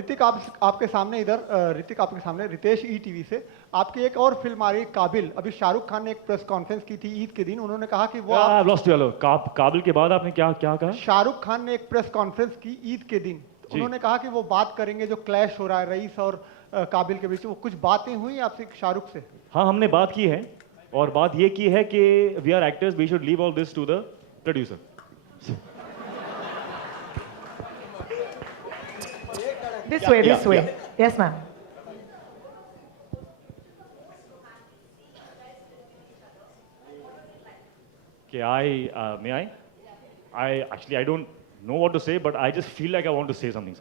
ऋतिक आपके सामने इधर ऋतिक आपके सामने रितेश ईटीवी से आपकी एक और फिल्म आ रही है काबिल। अभी शाहरुख खान ने एक प्रेस कॉन्फ्रेंस की थी ईद के दिन, उन्होंने कहा कि वो काबिल के बाद आपने क्या क्या कहा? शाहरुख खान ने एक प्रेस कॉन्फ्रेंस की ईद के दिन, उन्होंने कहा कि वो बात करेंगे जो क्लैश हो रहा है रईस और काबिल के बीच। वो कुछ बातें हुई आपसे शाहरुख से? हाँ, हमने बात की है और बात ये की है कि we are actors, we should leave all this to the producer. This way, this way. Yes, ma'am. Okay, may I? I don't know what to say, but I just feel like I want to say something.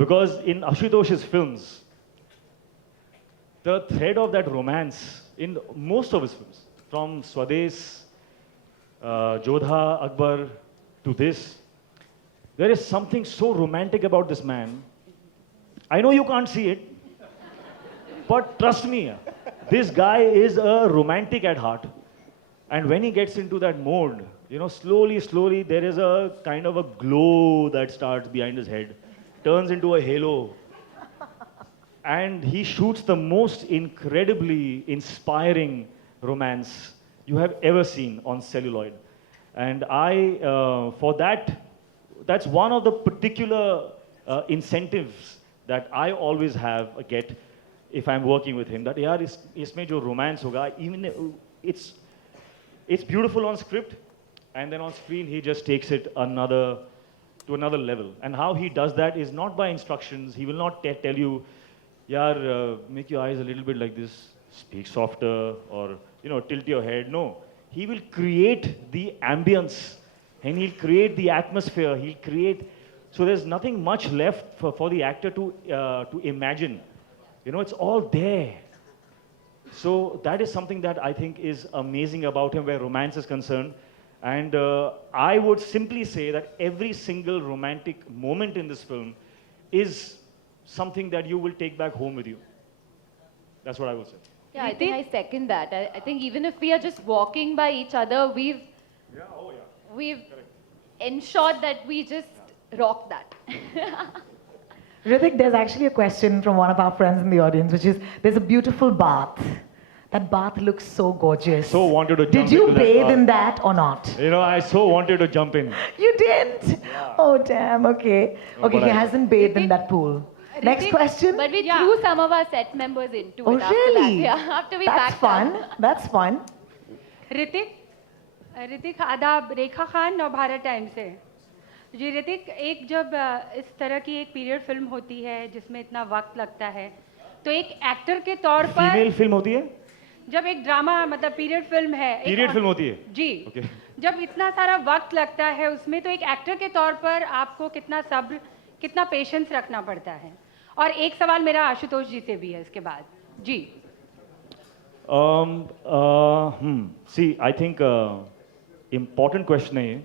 Because in Ashutosh's films, the thread of that romance in most of his films, from Swades, Jodha, Akbar to this, there is something so romantic about this man. I know you can't see it, but trust me, this guy is a romantic at heart. And when he gets into that mode, you know, slowly, slowly, there is a kind of a glow that starts behind his head, turns into a halo. And he shoots the most incredibly inspiring romance you have ever seen on celluloid. And for that, that's one of the particular incentives that I always get if I'm working with him. That yaar, isme jo romance hoga, even it's beautiful on script, and then on screen he just takes it to another level. And how he does that is not by instructions. He will not tell you, yaar, make your eyes a little bit like this, speak softer, or tilt your head. No, he will create the ambience, and he'll create the atmosphere. He'll create. So there's nothing much left for the actor to imagine. It's all there. So that is something that I think is amazing about him where romance is concerned. And I would simply say that every single romantic moment in this film is something that you will take back home with you. That's what I would say. Yeah, I think I second that. I think even if we are just walking by each other, we've ensured that we just rock that. Hrithik, there's actually a question from one of our friends in the audience, which is, there's a beautiful bath. That bath looks so gorgeous. So wanted to jump Did you into bathe that in that or not? I so wanted to jump in. You didn't? Yeah. Oh, damn, okay. No, Okay, he hasn't bathed in that pool. Next question? But we threw some of our set members into it after really? that. Yeah, after we That's packed fun. up. That's fun. Hrithik आदाब रेखा Khan Navbharat time से जी। ऋतिक, एक जब इस तरह की एक period film होती है जिसमें इतना वक्त लगता है, तो एक एक्टर के तौर पर फीमेल फिल्म होती है जब एक ड्रामा मतलब पीरियड फिल्म है, पीरियड फिल्म होती है जी। okay. जब इतना सारा वक्त लगता है उसमें, तो एक एक्टर के तौर पर आपको कितना सब्र, कितना पेशेंस रखना पड़ता है? और एक सवाल मेरा आशुतोष जी से भी है इसके बाद जी। See, I think important question है,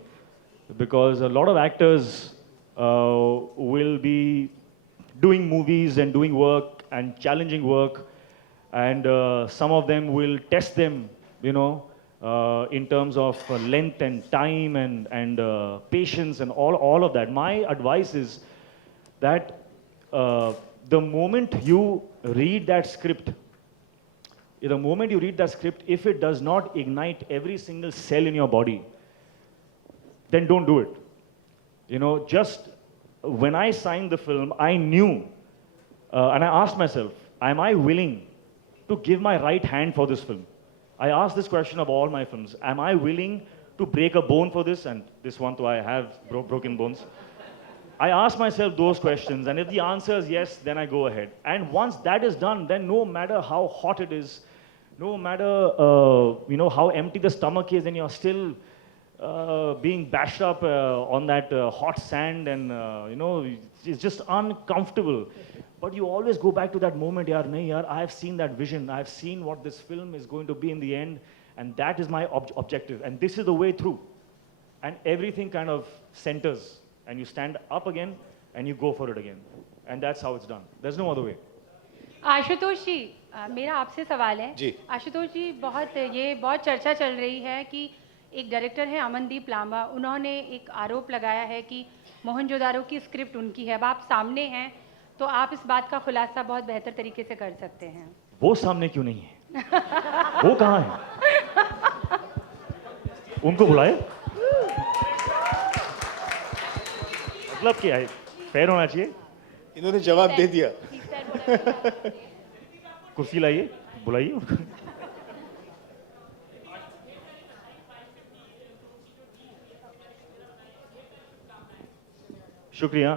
because a lot of actors will be doing movies and doing work and challenging work, and some of them will test them, in terms of length and time and patience and all of that. My advice is that the moment you read that script, if it does not ignite every single cell in your body, then don't do it. Just when I signed the film, I knew, and I asked myself, am I willing to give my right hand for this film? I asked this question of all my films. Am I willing to break a bone for this? And this one too, I have broken bones. I ask myself those questions, and if the answer is yes, then I go ahead. And once that is done, then no matter how hot it is, no matter how empty the stomach is, and you're still being bashed up on that hot sand, and it's just uncomfortable. But you always go back to that moment, yaar, I have seen that vision. I have seen what this film is going to be in the end, and that is my objective. And this is the way through. And everything kind of centers, and you stand up again, and you go for it again. And that's how it's done. There's no other way. Ashutosh जी, मेरा आपसे सवाल है जी। आशुतोष जी, बहुत चर्चा चल रही है कि एक डायरेक्टर है अमनदीप लांबा, उन्होंने एक आरोप लगाया है कि मोहनजोदारो की स्क्रिप्ट उनकी है। अब आप सामने हैं, तो आप इस बात का खुलासा बहुत बेहतर तरीके से कर सकते हैं। वो सामने क्यों नहीं है? वो कहाँ है? उनको बुलाए। मतलब क्या है? पैर होना चाहिए। इन्होंने जवाब दे दिया। कुर्सी लाइए, बुलाइए। शुक्रिया।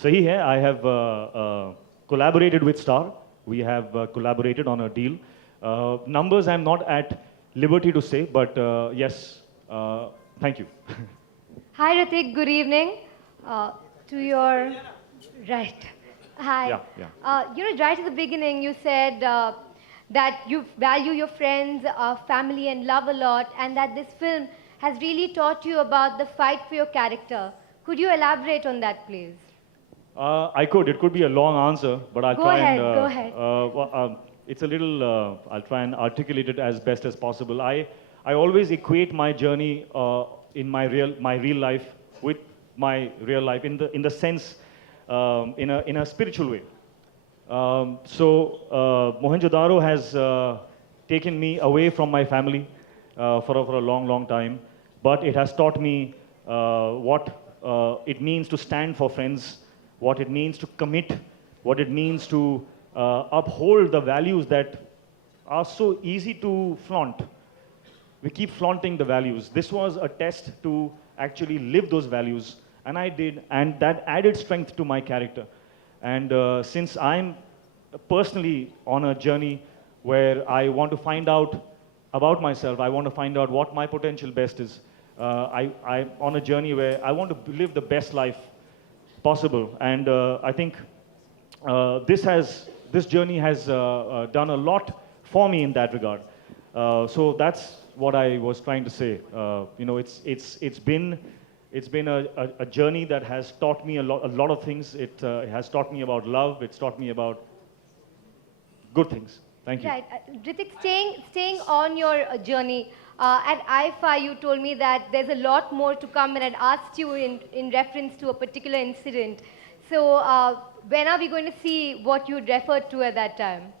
सही है। I have collaborated with Star. We have collaborated on a deal. Numbers I'm not at liberty to say, but yes, thank you. Hi, Ritik. Good evening. To your right. Hi. Yeah. Right at the beginning, you said that you value your friends, family, and love a lot, and that this film has really taught you about the fight for your character. Could you elaborate on that, please? I could. It could be a long answer, but I'll Go try ahead, and. go ahead. It's a little. I'll try and articulate it as best as possible. I always equate my journey in my real life with my real life in the sense in a spiritual way. Mohenjo-daro has taken me away from my family for a long time, but it has taught me what it means to stand for friends, what it means to commit, what it means to uphold the values that are so easy to flaunt. We keep flaunting the values. This was a test to actually live those values, and I did, and that added strength to my character. And since I'm personally on a journey where I want to find out about myself, I want to find out what my potential best is. I'm on a journey where I want to live the best life possible, and I think this journey has done a lot for me in that regard. So that's what I was trying to say. It's been a journey that has taught me a lot of things. It has taught me about love. It's taught me about good things. Thank you. Right. Ritik, staying on your journey, at IFA you told me that there's a lot more to come, and I'd asked you in reference to a particular incident. So when are we going to see what you referred to at that time?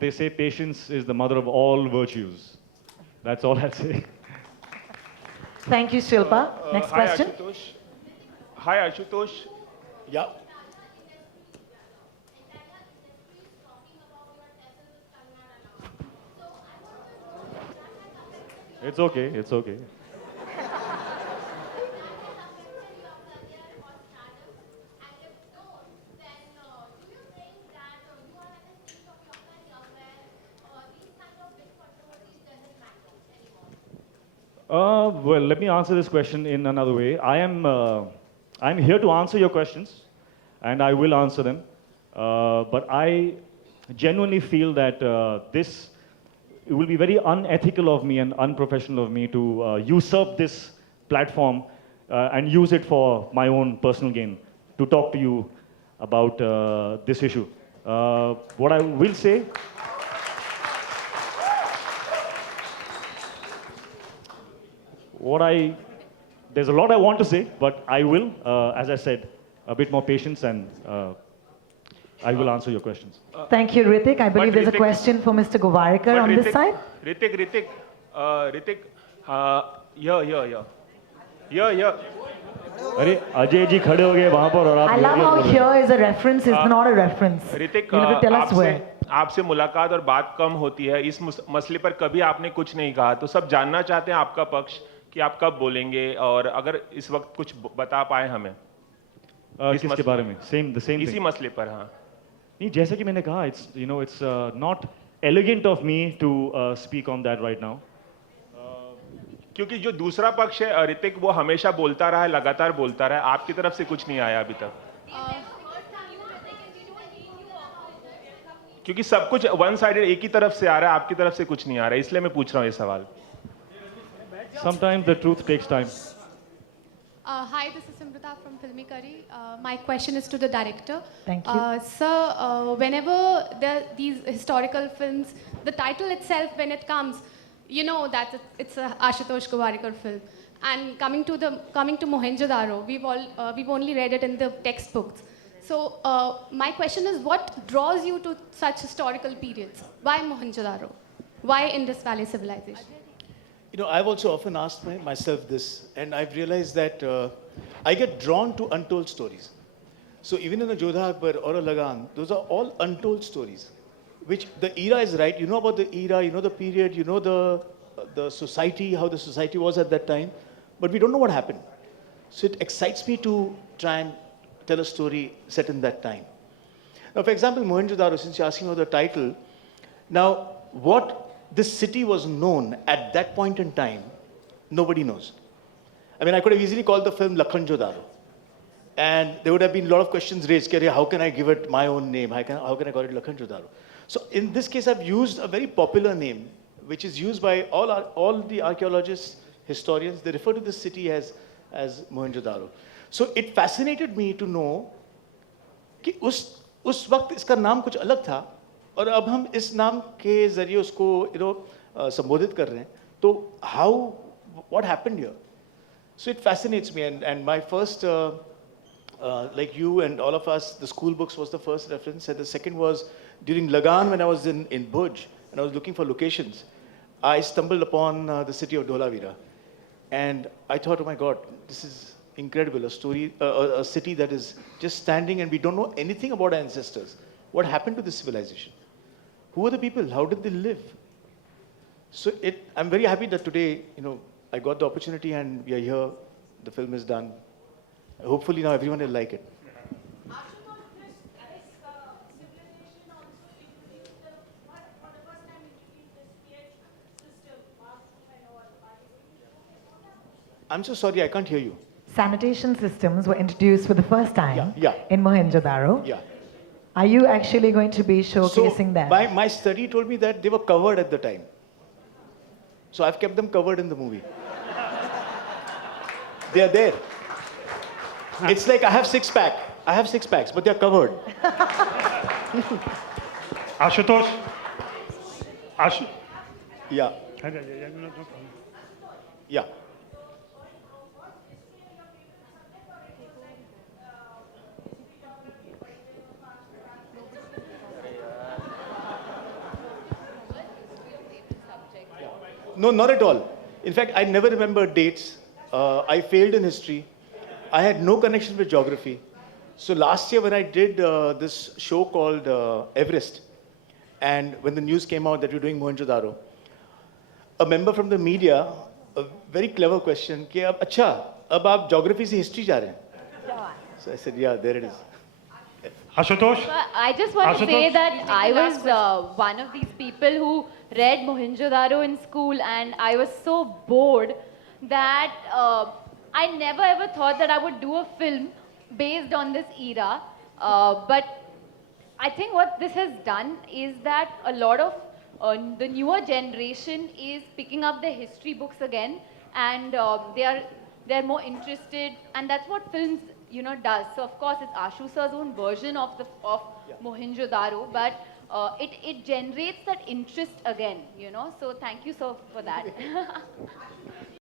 They say patience is the mother of all virtues. That's all I'll say. Thank you, Shilpa. Next Hi, question. Ashutosh. Hi, Ashutosh. Yeah. It's okay. It's okay. Well, let me answer this question in another way. I'm here to answer your questions, and I will answer them. But I genuinely feel that it will be very unethical of me and unprofessional of me to usurp this platform and use it for my own personal gain to talk to you about this issue. What I will say. There's a lot I want to say, but I will, as I said, a bit more patience, and I will answer your questions. Thank you, Ritik. I believe there's a Ritik- question for Mr. Govarkar on this side. Ritik, here. अरे अजय जी खड़े हो गए वहां पर और आप I love how here is a reference, is not a reference. Hrithik, You'll have to tell us where. आपसे मुलाकात और बात कम होती है, इस मसले पर कभी आपने कुछ नहीं कहा, तो सब जानना चाहते हैं आपका पक्ष कि आप कब बोलेंगे, और अगर इस वक्त कुछ बता पाए हमें किसके बारे में? सेम इसी मसले पर। हाँ, नहीं, जैसे कि मैंने कहा, it's not elegant of me to speak on that right now. क्योंकि जो दूसरा पक्ष है ऋतिक, वो हमेशा बोलता रहा है, लगातार बोलता रहा है, आपकी तरफ से कुछ नहीं आया अभी तक। क्योंकि सब कुछ वन साइडेड एक ही तरफ से आ रहा है, आपकी तरफ से कुछ नहीं आ रहा है, इसलिए मैं पूछ रहा हूँ ये सवाल। Sometimes the truth takes time. Hi, this is Simrita from Filmy Curry. My question is to the director. Thank you. Sir, whenever there are these historical films, the title itself, when it comes, you know that it's a Ashutosh Govarkar film. And coming to Mohenjo-daro, we've only read it in the textbooks. So my question is, what draws you to such historical periods? Why Mohenjo-daro? Why Indus Valley civilization? You know, I've also often asked myself this, and I've realized that I get drawn to untold stories. So even in a Jodha Akbar or a Lagan, those are all untold stories, which the era is right. You know about the era, you know the period, you know the society, how the society was at that time, but we don't know what happened. So it excites me to try and tell a story set in that time. Now, for example, Mohenjo-daro, since you're asking about the title, now what this city was known at that point in time, nobody knows. I mean, I could have easily called the film Lakhanjo-daro. And there would have been a lot of questions raised. How can I give it my own name? How can I call it Lakhanjo-daro? So in this case, I've used a very popular name, which is used by all the archaeologists, historians. They refer to this city as Mohenjo-daro. So it fascinated me to know कि उस वक्त इसका नाम कुछ अलग था और अब हम इस नाम के जरिए उसको संबोधित कर रहे हैं. तो what happened here? So it fascinates me, and my first like you and all of us, the school books was the first reference, and the second was during Lagan when I was in Bhuj and I was looking for locations. I stumbled upon the city of Dholavira, and I thought, oh my God, this is incredible, a city that is just standing and we don't know anything about our ancestors. What happened to this civilization? Who are the people? How did they live? So I'm very happy that today, I got the opportunity and we are here. The film is done. Hopefully now everyone will like it. I'm so sorry, I can't hear you. Sanitation systems were introduced for the first time in Mohenjo-daro. Yeah. Are you actually going to be showcasing them? My study told me that they were covered at the time. So I've kept them covered in the movie. They are there. It's like I have six packs, but they're covered. Ashutosh. Yeah. Yeah. No, not at all. In fact, I never remember dates. I failed in history. I had no connection with geography. So last year when I did this show called Everest, and when the news came out that you're doing Mohenjo-daro, a member from the media, a very clever question, कि अब अच्छा, अब आप geography से history जा रहे हैं? So I said, yeah, there it is. Ashutosh. I just want to say that I was one of these people who read Mohenjo-daro in school, and I was so bored that I never ever thought that I would do a film based on this era. But I think what this has done is that a lot of the newer generation is picking up the history books again, and they're more interested, and that's what films does. So of course it's Ashu sir's own version of Mohenjo-daro, but it generates that interest again, So thank you, sir, for that.